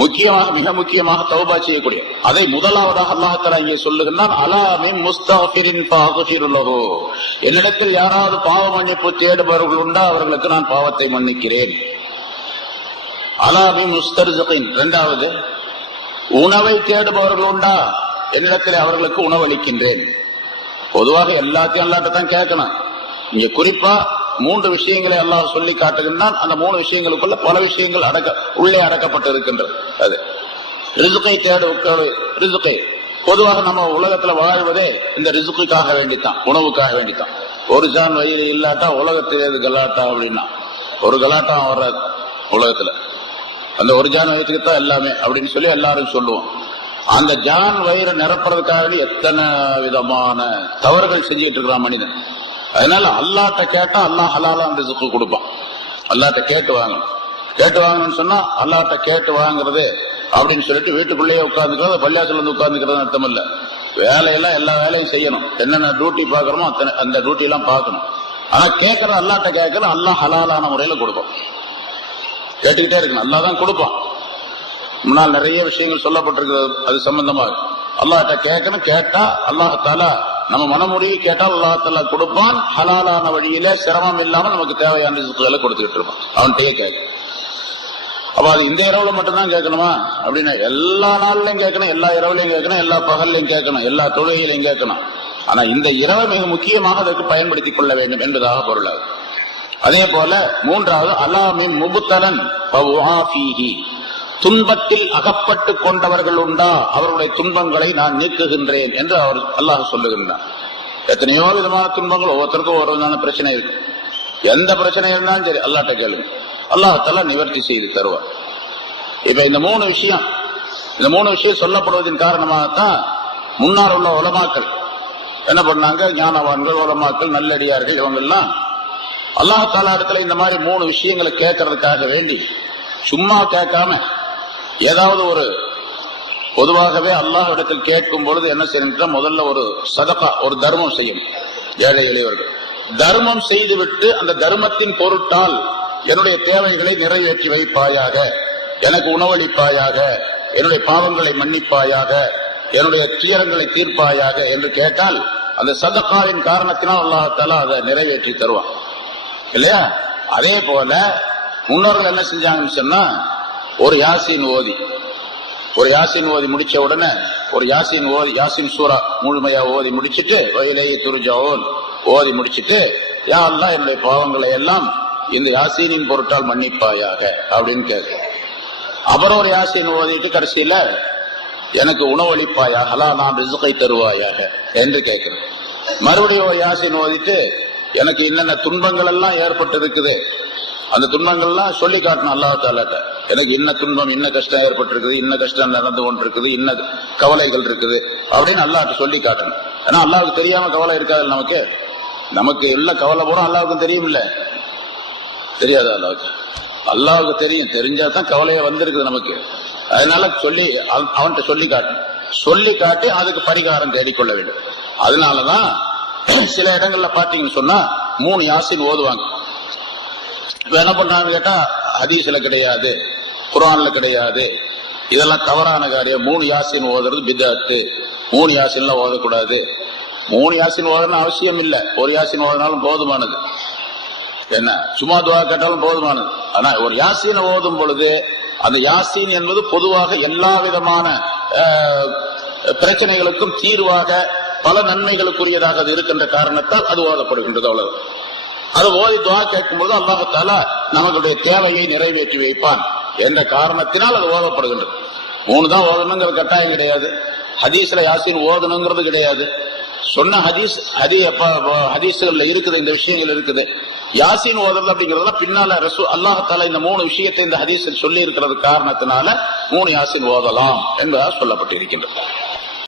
முக்கியமாக மிக முக்கியமாக தௌபா செய்யக்கூடிய அதை முதலாவதாக அல்லாஹலா இங்கே சொல்லுகின்றான் அலாமின் முஸ்தாபிரின் பாகுஷிருலகோ என்னிடத்தில் யாராவது பாவ மன்னிப்பு தேடுபவர்கள் உண்டா அவர்களுக்கு நான் பாவத்தை மன்னிக்கிறேன் அலாமின் முஸ்தர் இரண்டாவது உணவை தேடுபவர்கள் உண்டா என்னிடத்தில் அவர்களுக்கு உணவளிக்கின்றேன் பொதுவாக எல்லாத்தையும் அல்லாட்ட தான் கேட்கணும் இங்க குறிப்பா மூன்று விஷயங்களை அல்லாஹ் சொல்லி காட்டுகின்றான் அந்த மூணு விஷயங்களுக்குள்ள பல விஷயங்கள் அடக்க உள்ளே அடக்கப்பட்டு இருக்கின்றது அது பொதுவாக நம்ம உலகத்துல வாழ்வதே இந்த ரிசுக்குக்காக வேண்டித்தான் உணவுக்காக வேண்டித்தான் ஒரு ஜான் வயிறு இல்லாட்டா உலகத்தில் ஏது கலாட்டா அப்படின்னா ஒரு கலாட்டா வர்ற உலகத்துல அந்த ஒரு ஜான் வயிற்றுக்கு தான் எல்லாமே அப்படின்னு சொல்லி எல்லாரும் சொல்லுவோம் அந்த ஜான் வயிறு நிரப்புறதுக்காக எத்தனை விதமான தவறுகள் செஞ்சுட்டு இருக்கிறான் மனிதன் அதனால அல்லாட்ட கேட்டா அல்லாஹ் அந்த ரிசுக்கு கொடுப்பான் அல்லாட்ட கேட்டு வாங்கணும் கேட்டு வாங்கணும்னு சொன்னா அல்லாட்ட கேட்டு வாங்குறது அப்படின்னு சொல்லிட்டு வீட்டுக்குள்ளேயே உட்காந்துக்கிறது பள்ளியாசல வந்து உட்காந்துக்கிறது அர்த்தம் இல்ல வேலையெல்லாம் எல்லா வேலையும் செய்யணும் என்னென்ன டியூட்டி பாக்குறோமோ அத்தனை அந்த டியூட்டி எல்லாம் பார்க்கணும் ஆனா கேட்கற அல்லாட்ட கேட்கற அல்லா ஹலாலான முறையில கொடுப்போம் கேட்டுக்கிட்டே இருக்கணும் அல்லா தான் கொடுப்பான் முன்னால் நிறைய விஷயங்கள் சொல்லப்பட்டிருக்கிறது அது சம்பந்தமாக அல்லாட்ட கேட்கணும் கேட்டா அல்லாஹால நம்ம மனமுறையை கேட்டால் அல்லாத்தல்ல கொடுப்பான் ஹலாலான வழியில சிரமம் இல்லாம நமக்கு தேவையான ரிசுக்குகளை கொடுத்துட்டு இருப்பான் அவன்கிட்டயே கேட்க அப்ப அது இந்த இரவுல மட்டும்தான் கேட்கணுமா அப்படின்னு எல்லா நாள்லயும் கேட்கணும் எல்லா இரவுலையும் கேட்கணும் எல்லா பகல்லையும் கேட்கணும் எல்லா தொழுகையிலையும் கேட்கணும் ஆனா இந்த இரவை மிக முக்கியமாக அதற்கு பயன்படுத்திக் கொள்ள வேண்டும் என்பதாக பொருளாகும் அதே போல மூன்றாவது அலாமின் முபுத்தலன் துன்பத்தில் அகப்பட்டு கொண்டவர்கள் உண்டா அவர்களுடைய துன்பங்களை நான் நீக்குகின்றேன் என்று அவர் அல்லாஹ் சொல்லுகின்றார் எத்தனையோ விதமான துன்பங்கள் ஒவ்வொருத்தருக்கும் ஒவ்வொரு விதமான பிரச்சனை இருக்கு எந்த பிரச்சனை இருந்தாலும் சரி அல்லாட்ட கேளுங்க அல்லாஹத்தெல்லாம் நிவர்த்தி செய்து தருவார் இப்ப இந்த மூணு விஷயம் இந்த மூணு விஷயம் சொல்லப்படுவதன் காரணமாகத்தான் முன்னார் உள்ள உலமாக்கள் என்ன பண்ணாங்க ஞானவான்கள் உலமாக்கள் நல்லடியார்கள் இவங்கெல்லாம் எல்லாம் இடத்துல இந்த மாதிரி மூணு விஷயங்களை கேட்கறதுக்காக வேண்டி சும்மா கேட்காம ஏதாவது ஒரு பொதுவாகவே அல்லாஹிடத்தில் கேட்கும் பொழுது என்ன செய்யணும் முதல்ல ஒரு சதகா ஒரு தர்மம் செய்யும் ஏழை எளியவர்கள் தர்மம் செய்துவிட்டு அந்த தர்மத்தின் பொருட்டால் என்னுடைய தேவைகளை நிறைவேற்றி வைப்பாயாக எனக்கு உணவளிப்பாயாக என்னுடைய பாவங்களை மன்னிப்பாயாக என்னுடைய துயரங்களை தீர்ப்பாயாக என்று கேட்டால் அந்த சதக்காவின் காரணத்தினால் அல்லாஹால அதை நிறைவேற்றி தருவான் இல்லையா அதே போல முன்னோர்கள் என்ன செஞ்சாங்கன்னு சொன்னா ஒரு யாசின் ஓதி ஒரு யாசின் ஓதி முடிச்ச உடனே ஒரு யாசின் ஓதி யாசின் சூரா முழுமையா ஓதி முடிச்சுட்டு வயலே துருஜாவோன் ஓதி முடிச்சுட்டு யா அல்ல என்னுடைய பாவங்களை எல்லாம் இந்த யாசீனின் பொருட்டால் மன்னிப்பாயாக அப்படின்னு கேட்க அப்புறம் ஒரு யாசின் ஓதிட்டு கடைசியில எனக்கு உணவளிப்பாயா நான் ரிசுகை தருவாயாக என்று கேட்கிறேன் மறுபடியும் ஒரு யாசின் ஓதிட்டு எனக்கு என்னென்ன துன்பங்கள் எல்லாம் ஏற்பட்டு இருக்குது அந்த துன்பங்கள்லாம் சொல்லி காட்டணும் அல்லாஹால எனக்கு இன்ன துன்பம் இன்ன கஷ்டம் ஏற்பட்டிருக்குது இன்ன கஷ்டம் நடந்து கொண்டிருக்குது இன்ன கவலைகள் இருக்குது அப்படின்னு அல்லாட்டு சொல்லி காட்டணும் ஏன்னா அல்லாவுக்கு தெரியாம கவலை இருக்காது நமக்கு நமக்கு எல்லா கவலை போறோம் அல்லாவுக்கும் தெரியும் இல்ல தெரியாதா அல்லாவுக்கு அல்லாவுக்கு தெரியும் தெரிஞ்சாதான் கவலையே வந்திருக்குது நமக்கு அதனால சொல்லி அவன்கிட்ட சொல்லி காட்டணும் சொல்லி காட்டி அதுக்கு பரிகாரம் தேடிக்கொள்ள வேண்டும் அதனாலதான் சில இடங்கள்ல பாத்தீங்கன்னு சொன்னா மூணு யாசின் ஓதுவாங்க என்ன பண்றாங்க கேட்டா ஹதீஸ்ல கிடையாது குரான்ல கிடையாது இதெல்லாம் தவறான காரியம் மூணு யாசின் ஓதுறது பித்தாத்து மூணு யாசின்லாம் ஓதக்கூடாது மூணு யாசின் ஓதணும் அவசியம் இல்லை ஒரு யாசின் ஓதனாலும் போதுமானது என்ன சும்மா துவா கேட்டாலும் போதுமானது ஆனா ஒரு யாசீனை ஓதும் பொழுது அந்த யாசீன் என்பது பொதுவாக எல்லா விதமான பிரச்சனைகளுக்கும் தீர்வாக பல நன்மைகளுக்குரியதாக அது இருக்கின்ற காரணத்தால் அது ஓதப்படுகின்றது அவ்வளவு அது ஓதி துவா கேட்கும்போது அல்லாஹால நம்மளுடைய தேவையை நிறைவேற்றி வைப்பான் எந்த காரணத்தினால் அது ஓதப்படுகின்றது மூணு தான் ஓதணுங்கிற கட்டாயம் கிடையாது ஹதீஸ்ல யாசின் ஓதணுங்கிறது கிடையாது சொன்ன ஹதீஸ் ஹதீ ஹதீஸ்கள்ல இருக்குது இந்த விஷயங்கள் இருக்குது யாசின் ஓதல் அப்படிங்கறதுல பின்னால ரசூ அல்லாஹால இந்த மூணு விஷயத்தை இந்த ஹதீஸில் சொல்லி இருக்கிறது காரணத்தினால மூணு யாசின் ஓதலாம் என்பதாக சொல்லப்பட்டிருக்கின்றது